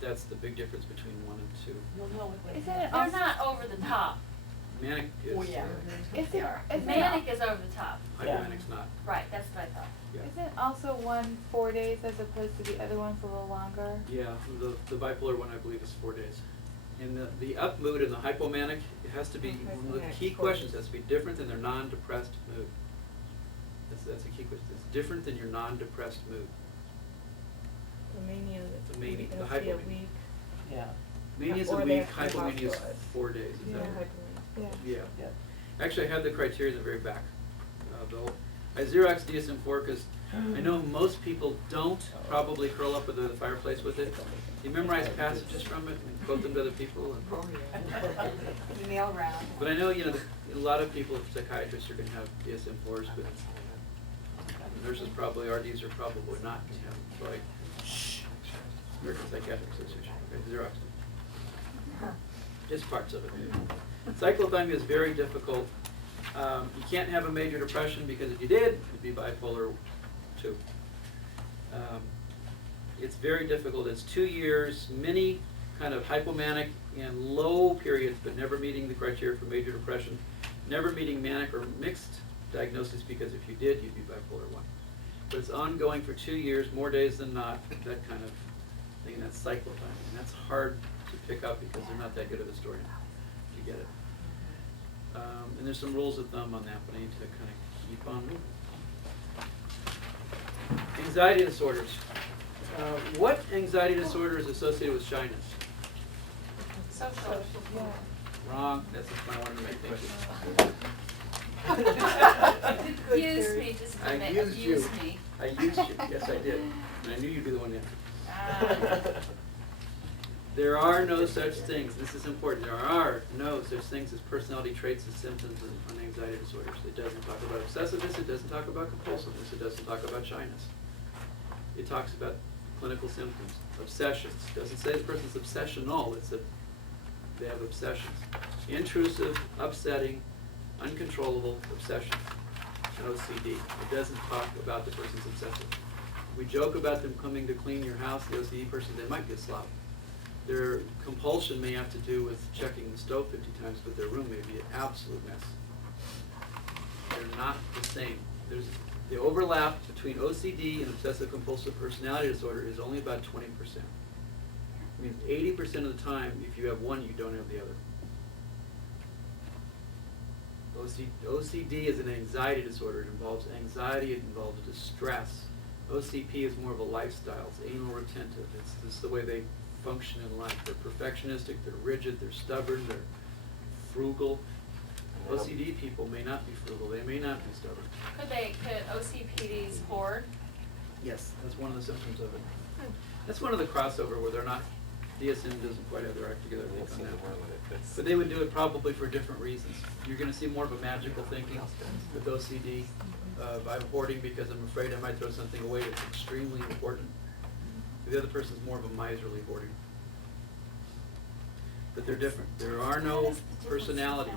That's the big difference between 1 and 2. Isn't it They're also, not over the top. Manic is. is it, They are. is Manic it, is over the top. Hypomanic's not. Right, that's what I thought. Yeah. isn't also one 4 days as opposed to the other one's a little longer? Yeah, the bipolar one I believe is 4 days. And the up mood and the hypomanic, it has to be, one of the key questions has to be different than their non-depressed mood. That's a key question. It's different than your non-depressed mood. The mania, The mania, the it'll be a hypomania. week. Yeah. Mania is a Or they week, have to be hypomania is hospitalized. 4 days, is Yeah, that right? hypomania. Yeah. Yeah. Yeah. Actually, I have the criteria in the very back. I Xerox DSM-4 because I know most people don't probably curl up with the fireplace with it. You memorize passages from it and quote them to other people. And, Email round. but I know, you know, a lot of people, psychiatrists are going to have DSM-4s, but nurses probably, RDs are probably not going to have them. So American Psychiatric Association, okay, Xerox. Just parts of it. Cyclothymia is very difficult. You can't have a major depression because if you did, you'd be bipolar 2. It's very difficult. It's 2 years, many kind of hypomanic and low periods, but never meeting the criteria for major depression, never meeting manic or mixed diagnosis because if you did, you'd be bipolar 1. But it's ongoing for 2 years, more days than not, that kind of thing, and that's cyclothymia. And that's hard to pick up because they're not that good of a historian to get it. And there's some rules of thumb on that, but I need to kind of keep on moving. Anxiety disorders. What anxiety disorder is associated with shyness? Social. Yeah. Wrong. That's just what I wanted to make. Thank you. Abuse me, just a I minute, used abuse you. me. I used you. Yes, I did. And I knew you'd be the one to. Ah. There are no such things. This is important. There are no such things as personality traits as symptoms on anxiety disorders. It doesn't talk about obsessiveness. It doesn't talk about compulsiveness. It doesn't talk about shyness. It talks about clinical symptoms, obsessions. It doesn't say the person's obsessional. It's that they have obsessions. Intrusive, upsetting, uncontrollable obsession, and OCD. It doesn't talk about the person's obsessive. We joke about them coming to clean your house. The OCD person, they might be a slob. Their compulsion may have to do with checking the stove 50 times, but their room may be an absolute mess. They're not the same. There's the overlap between OCD and obsessive compulsive personality disorder is only about 20%. It means 80% of the time, if you have one, you don't have the other. OCD is an anxiety disorder. It involves anxiety. It involves distress. OCP is more of a lifestyle. It's anal retentive. It's the way they function in life. They're perfectionistic. They're rigid. They're stubborn. They're frugal. OCD people may not be frugal. They may not be stubborn. Could OCPDs hoard? Yes, that's one of the symptoms of it. That's one of the crossover where they're not, DSM doesn't quite have their act together, I think, on that one. But they would do it probably for different reasons. You're going to see more of a magical thinking with OCD. I'm hoarding because I'm afraid I might throw something away that's extremely important. The other person's more of a miserly hoarding. But they're different. There are no personality.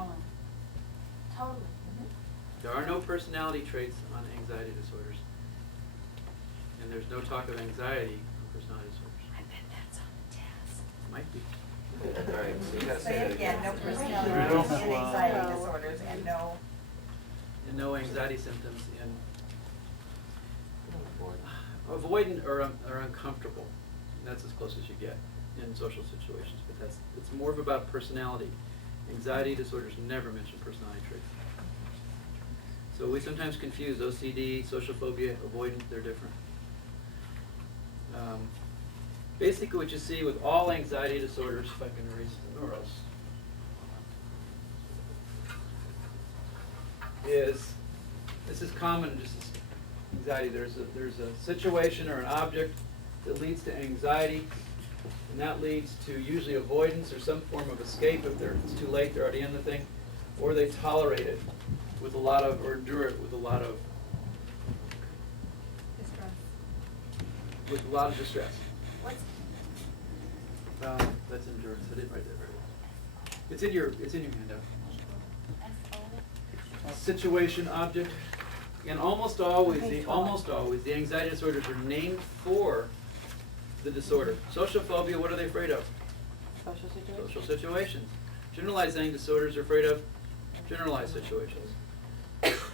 Totally. There are no personality traits on anxiety disorders. And there's no talk of anxiety on personality disorders. I bet that's on the test. Might be. All right, so you gotta Say say it that again, no again. personality No. and anxiety disorders and no. And no anxiety symptoms in avoidant or uncomfortable. And that's as close as you get in social situations. But it's more of about personality. Anxiety disorders never mention personality traits. So we sometimes confuse OCD, social phobia, avoidant. They're different. Basically, what you see with all anxiety disorders, if I can erase the neuros, is this is common just as anxiety. There's a situation or an object that leads to anxiety, and that leads to usually avoidance or some form of escape if it's too late, they're already in the thing, or they tolerate it with a lot of, or endure it with a lot of distress. What's That's endurance. I didn't write that very well. It's in your handout. Situation, object, and almost always the anxiety disorders are named for the disorder. Social phobia, what are they afraid of? Social situation? Social situations. Generalized anxiety disorders are afraid of generalized situations.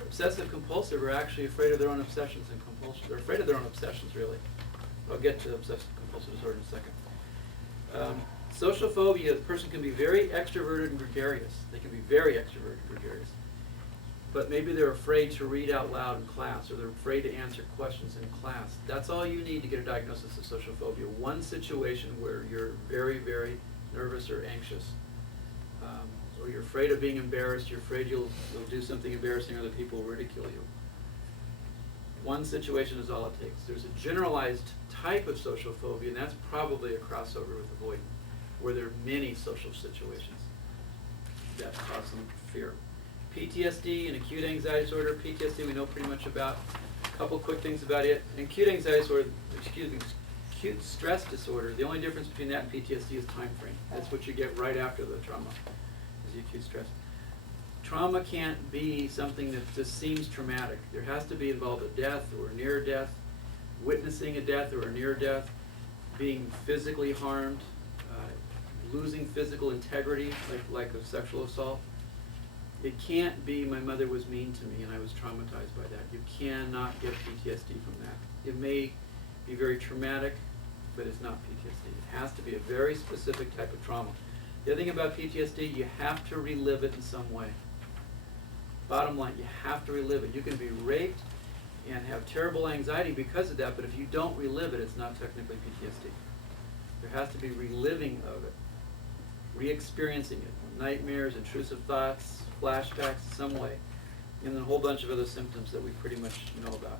Obsessive compulsive are actually afraid of their own obsessions and compulsions. They're afraid of their own obsessions, really. I'll get to obsessive compulsive disorder in a second. Social phobia, the person can be very extroverted and gregarious. They can be very extroverted and gregarious. But maybe they're afraid to read out loud in class, or they're afraid to answer questions in class. That's all you need to get a diagnosis of social phobia. One situation where you're very, very nervous or anxious, or you're afraid of being embarrassed, you're afraid you'll do something embarrassing, other people will ridicule you. One situation is all it takes. There's a generalized type of social phobia, and that's probably a crossover with avoidance, where there are many social situations that cause some fear. PTSD and acute anxiety disorder. PTSD we know pretty much about. A couple quick things about it. And acute anxiety disorder, acute stress disorder, the only difference between that and PTSD is time frame. That's what you get right after the trauma, is the acute stress. Trauma can't be something that just seems traumatic. There has to be involved a death or near death, witnessing a death or a near death, being physically harmed, losing physical integrity, like a sexual assault. It can't be my mother was mean to me and I was traumatized by that. You cannot get PTSD from that. It may be very traumatic, but it's not PTSD. It has to be a very specific type of trauma. The other thing about PTSD, you have to relive it in some way. Bottom line, you have to relive it. You can be raped and have terrible anxiety because of that, but if you don't relive it, it's not technically PTSD. There has to be reliving of it, re-experiencing it, nightmares, intrusive thoughts, flashbacks, some way, and then a whole bunch of other symptoms that we pretty much know about.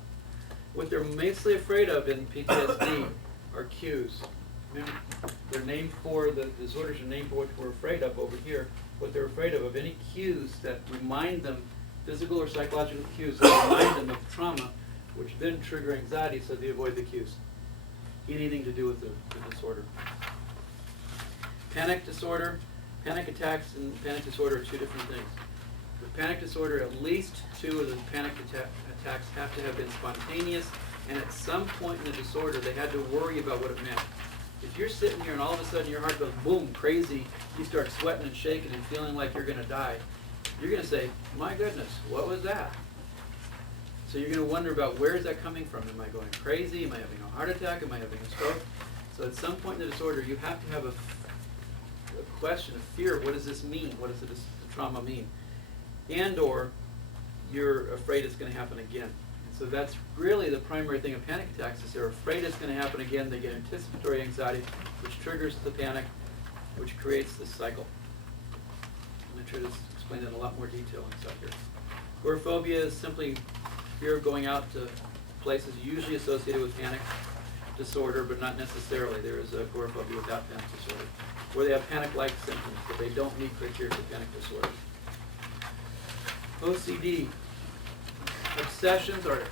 What they're mostly afraid of in PTSD are cues. Remember, they're named for, the disorders are named for what we're afraid of over here. What they're afraid of any cues that remind them, physical or psychological cues that remind them of trauma, which then trigger anxiety, so they avoid the cues. Anything to do with the disorder. Panic disorder. Panic attacks and panic disorder are two different things. With panic disorder, at least two of the panic attacks have to have been spontaneous, and at some point in the disorder, they had to worry about what it meant. If you're sitting here and all of a sudden your heart goes boom, crazy, you start sweating and shaking and feeling like you're going to die, you're going to say, my goodness, what was that? So you're going to wonder about where is that coming from? Am I going crazy? Am I having a heart attack? Am I having a stroke? So at some point in the disorder, you have to have a question, a fear, what does this mean? What does the trauma mean? And or you're afraid it's going to happen again. And so that's really the primary thing of panic attacks is they're afraid it's going to happen again. They get anticipatory anxiety, which triggers the panic, which creates this cycle. I'm going to try to explain that in a lot more detail and stuff here. Agoraphobia is simply fear of going out to places usually associated with panic disorder, but not necessarily. There is agoraphobia without panic disorder, where they have panic-like symptoms, but they don't meet criteria for panic disorder. OCD. Obsessions are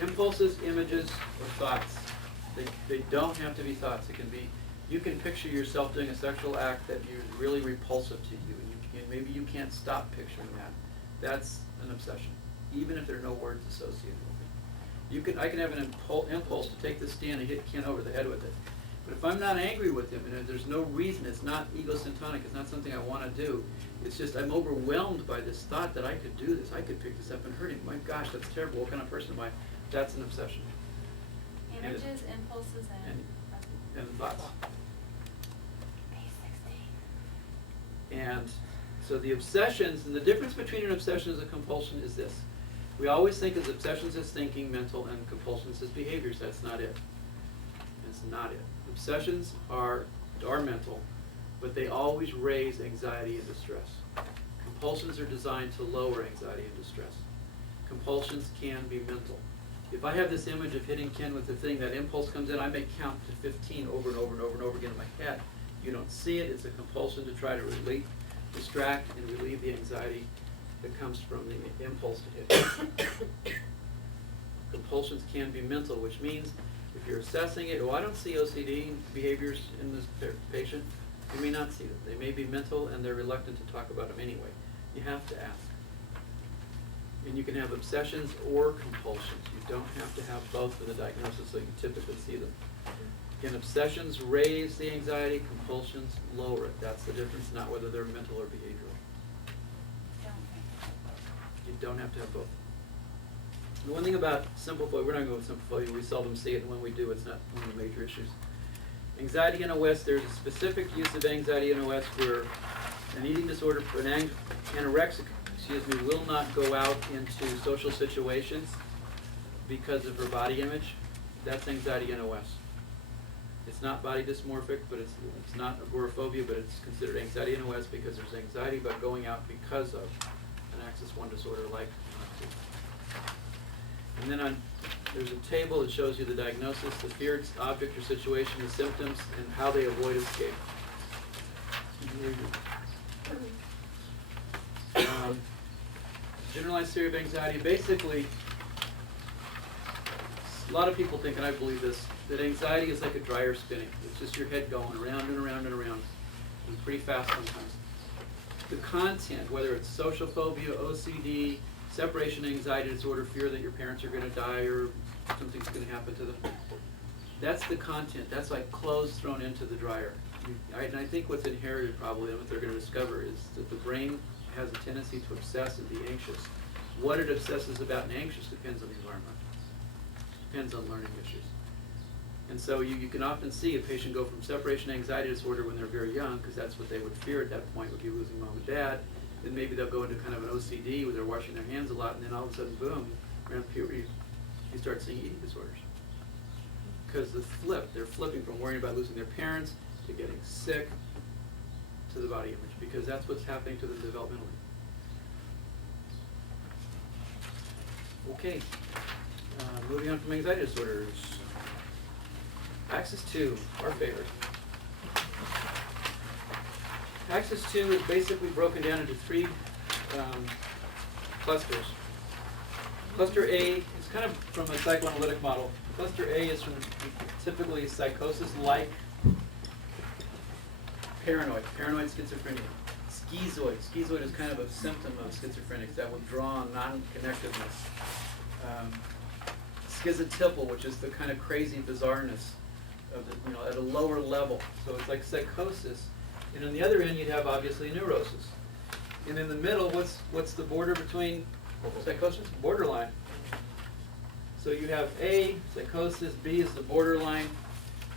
impulses, images, or thoughts. They don't have to be thoughts. It can be, you can picture yourself doing a sexual act that is really repulsive to you, and maybe you can't stop picturing that. That's an obsession, even if there are no words associated with it. I can have an impulse to take this stand and hit Ken over the head with it. But if I'm not angry with him, and there's no reason, it's not egocentric, it's not something I want to do, it's just I'm overwhelmed by this thought that I could do this, I could pick this up and hurt him. My gosh, that's terrible. What kind of person am I? That's an obsession. Images, impulses, And thoughts. And so the obsessions, and the difference between an obsession and a compulsion is this. We always think of obsessions as thinking, mental, and compulsions as behaviors. That's not it. That's not it. Obsessions are mental, but they always raise anxiety and distress. Compulsions are designed to lower anxiety and distress. Compulsions can be mental. If I have this image of hitting Ken with the thing, that impulse comes in, I may count to 15 over and over and over and over again in my head. You don't see it. It's a compulsion to try to distract and relieve the anxiety that comes from the impulse to hit. Compulsions can be mental, which means if you're assessing it, I don't see OCD behaviors in this patient. You may not see them. They may be mental and they're reluctant to talk about them anyway. You have to ask. And you can have obsessions or compulsions. You don't have to have both for the diagnosis, so you typically see them. Again, obsessions raise the anxiety, compulsions lower it. That's the difference, not whether they're mental or behavioral. You don't have to have both. The one thing about simple phobia, we're not going to go with simple phobia, we seldom see it, and when we do, it's not one of the major issues. Anxiety NOS, there's a specific use of anxiety NOS where an eating disorder, an anorexic, will not go out into social situations because of her body image. That's anxiety NOS. It's not body dysmorphic, but it's not agoraphobia, but it's considered anxiety NOS because there's anxiety about going out because of an Axis 1 disorder like anorexia. And then there's a table that shows you the diagnosis, the feared object or situation, the symptoms, and how they avoid escape. Generalized theory of anxiety, basically, a lot of people think, and I believe this, that anxiety is like a dryer spinning. It's just your head going around and around and around, and pretty fast sometimes. The content, whether it's social phobia, OCD, separation anxiety disorder, fear that your parents are going to die or something's going to happen to them, that's the content. That's like clothes thrown into the dryer. And I think what's inherited probably, and what they're going to discover, is that the brain has a tendency to obsess and be anxious. What it obsesses about and anxious depends on the environment. Depends on learning issues. And so you can often see a patient go from separation anxiety disorder when they're very young, because that's what they would fear at that point, would be losing mom and dad. Then maybe they'll go into kind of an OCD where they're washing their hands a lot, and then all of a sudden, boom, around puberty, you start seeing eating disorders. Because they're flipping from worrying about losing their parents to getting sick to the body image, because that's what's happening to them developmentally. Okay, moving on from anxiety disorders. Axis 2, our favorite. Axis 2 is basically broken down into three clusters. Cluster A is kind of from a psychoanalytic model. Cluster A is from typically psychosis-like paranoid schizophrenia. Schizoid is kind of a symptom of schizophrenics, that withdrawn, non-connectedness. Schizotypal, which is the kind of crazy bizarreness of the, at a lower level. So it's like psychosis. And on the other end, you'd have obviously neurosis. And in the middle, what's the border between psychosis? Borderline. So you have A, psychosis, B is the borderline,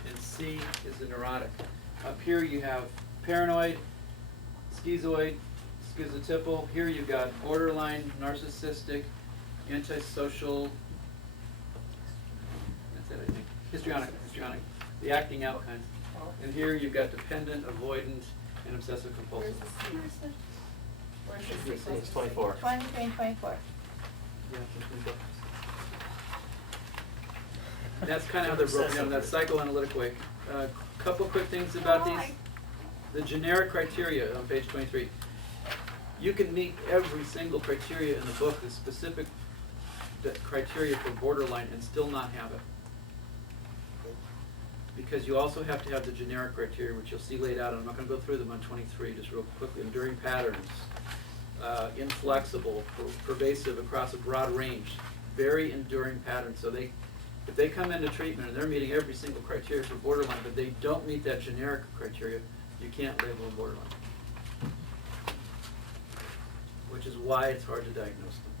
and C is the neurotic. Up here you have paranoid, schizoid, schizotypal. Here you've got borderline, narcissistic, antisocial, that's it I think, histrionic, the acting out kind. And here you've got dependent, avoidant, and obsessive compulsive. Where's the C? It's 24. 23 and 24. Yeah, that's kind of how they're broken down in that psychoanalytic way. Couple quick things about these. The generic criteria on page 23. You can meet every single criteria in the book, the specific criteria for borderline, and still not have it. Because you also have to have the generic criteria, which you'll see laid out. I'm not going to go through them on 23, just real quickly. Enduring patterns, inflexible, pervasive across a broad range, very enduring patterns. So if they come into treatment and they're meeting every single criteria for borderline, but they don't meet that generic criteria, you can't label them borderline. Which is why it's hard to diagnose them.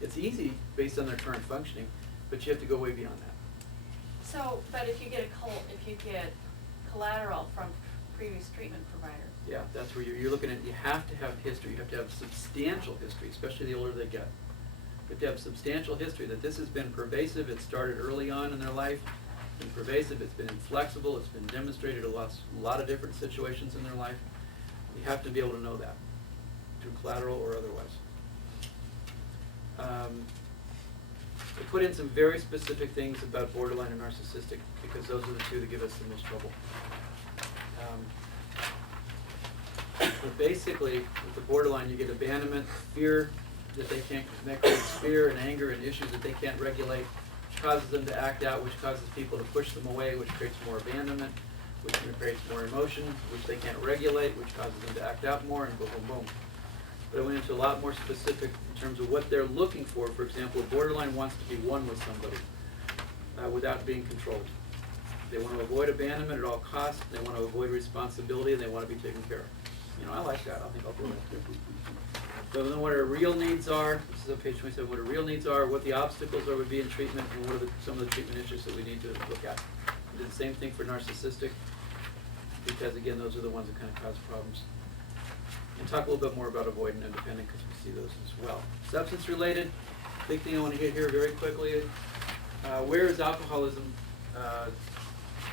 It's easy based on their current functioning, but you have to go way beyond that. So, but if you get collateral from previous treatment provider. Yeah, that's where you're looking at, you have to have history, you have to have substantial history, especially the older they get. You have to have substantial history that this has been pervasive, it started early on in their life, it's been pervasive, it's been inflexible, it's been demonstrated a lot of different situations in their life. You have to be able to know that, through collateral or otherwise. I put in some very specific things about borderline and narcissistic because those are the two that give us the most trouble. But basically, with the borderline, you get abandonment, fear that they can't, that creates fear and anger and issues that they can't regulate, which causes them to act out, which causes people to push them away, which creates more abandonment, which creates more emotion, which they can't regulate, which causes them to act out more, and boom, boom, boom. But I went into a lot more specific in terms of what they're looking for. For example, a borderline wants to be one with somebody without being controlled. They want to avoid abandonment at all costs, they want to avoid responsibility, and they want to be taken care of. You know, I like that, I think I'll do that too. So then what our real needs are, this is on page 27, what our real needs are, what the obstacles are would be in treatment, and what are some of the treatment issues that we need to look at. We did the same thing for narcissistic, because again, those are the ones that kind of cause problems. And talk a little bit more about avoidant and dependent, because we see those as well. Substance related, big thing I want to hit here very quickly, where is alcoholism?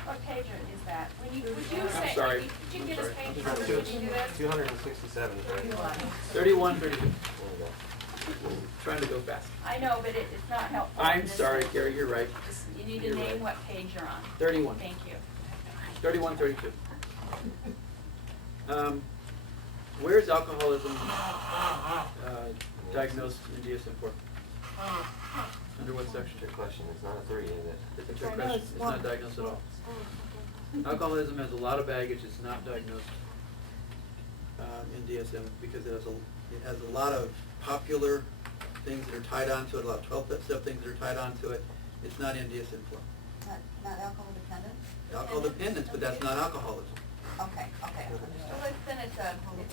What page is that? Would you I'm say, sorry. could you give us I'm page sorry. numbers when you do this? 267. 31, 32. Trying to go fast. I know, but it's not helpful. I'm This- sorry, Gary, you're right. You need to You're name right. what page you're on. 31. Thank you. 31, 32. Where's alcoholism diagnosed in DSM-4? Under what section? Good question. It's not a 3, is it? It's a good question. It's not diagnosed at all. Alcoholism has a lot of baggage. It's not diagnosed in DSM because it has a lot of popular things that are tied onto it, a lot of 12-step things that are tied onto it. It's not in DSM-4. Not alcohol dependent? Alcohol dependence, but that's not alcoholism. Okay, So understood. then it's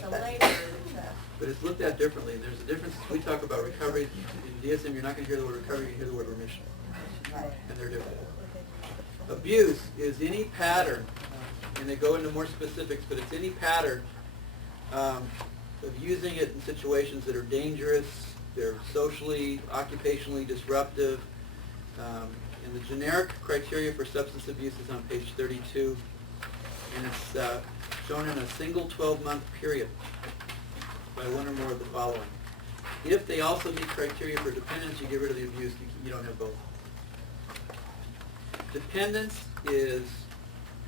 a labor, it's a. But it's looked at differently, and there's a difference. We talk about recovery. In DSM, you're not going to hear the word recovery, you hear the word remission. Right. And they're different. Abuse is any pattern, and they go into more specifics, but it's any pattern of using it in situations that are dangerous, they're socially, occupationally disruptive. And the generic criteria for substance abuse is on page 32, and it's shown in a single 12-month period by one or more of the following. If they also meet criteria for dependence, you get rid of the abuse, you don't have both. Dependence is,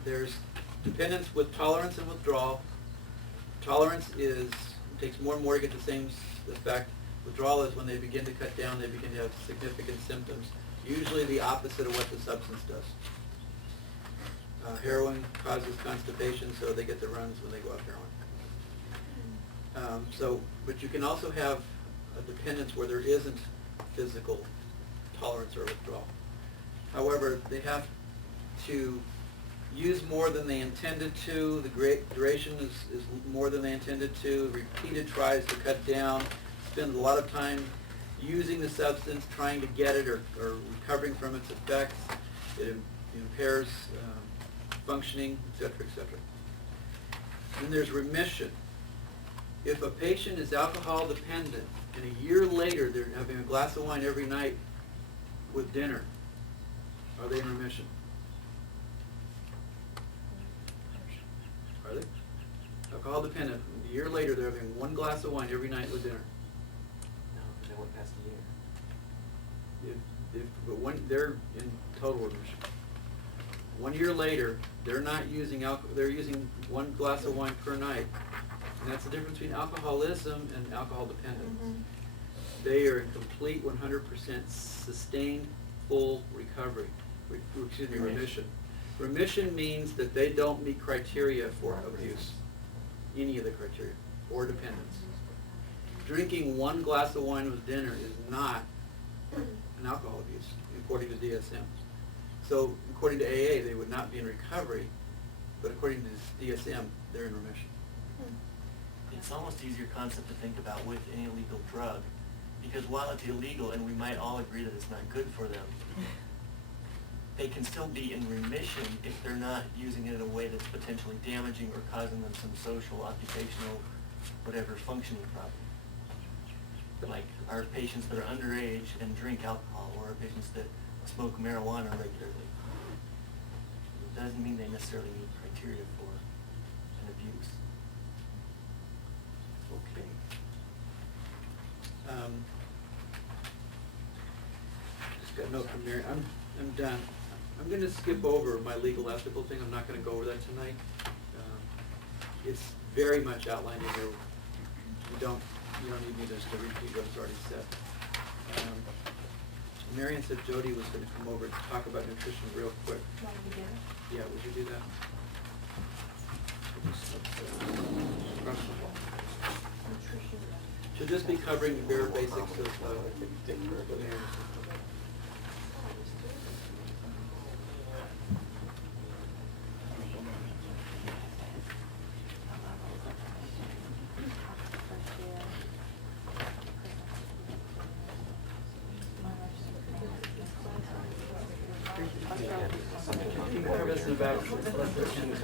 there's dependence with tolerance and withdrawal. Tolerance is, takes more and more to get the same effect. Withdrawal is when they begin to cut down, they begin to have significant symptoms, usually the opposite of what the substance does. Heroin causes constipation, so they get the runs when they go off heroin. But you can also have a dependence where there isn't physical tolerance or withdrawal. However, they have to use more than they intended to, the duration is more than they intended to, repeated tries to cut down, spend a lot of time using the substance, trying to get it or recovering from its effects. It impairs functioning, et cetera, et cetera. Then there's remission. If a patient is alcohol dependent and a year later they're having a glass of wine every night with dinner, are they in remission? Are they? Alcohol dependent, a year later they're having one glass of wine every night with dinner. No, because I went past a year. But they're in total remission. 1 year later, they're not using they're using one glass of wine per night. And that's the difference between alcoholism and alcohol dependence. They are in complete 100% sustained full recovery, remission. Remission means that they don't meet criteria for abuse, any of the criteria, or dependence. Drinking one glass of wine with dinner is not an alcohol abuse, according to DSM. So, according to AA, they would not be in recovery, but according to DSM, they're in remission. It's almost easier concept to think about with any illegal drug, because while it's illegal and we might all agree that it's not good for them, they can still be in remission if they're not using it in a way that's potentially damaging or causing them some social, occupational, whatever functioning problem. Like our patients that are underage and drink alcohol, or our patients that smoke marijuana regularly. It doesn't mean they necessarily meet criteria for an abuse. Okay. Just got a note from Mary. I'm done. I'm going to skip over my legal ethical thing. I'm not going to go over that tonight. It's very much outlined in here. You don't need me just to repeat what's already said. Marion said Jody was going to come over to talk about nutrition real quick. Yeah, would you do that? She'll just be covering the bare basics of nutrition. Nervous about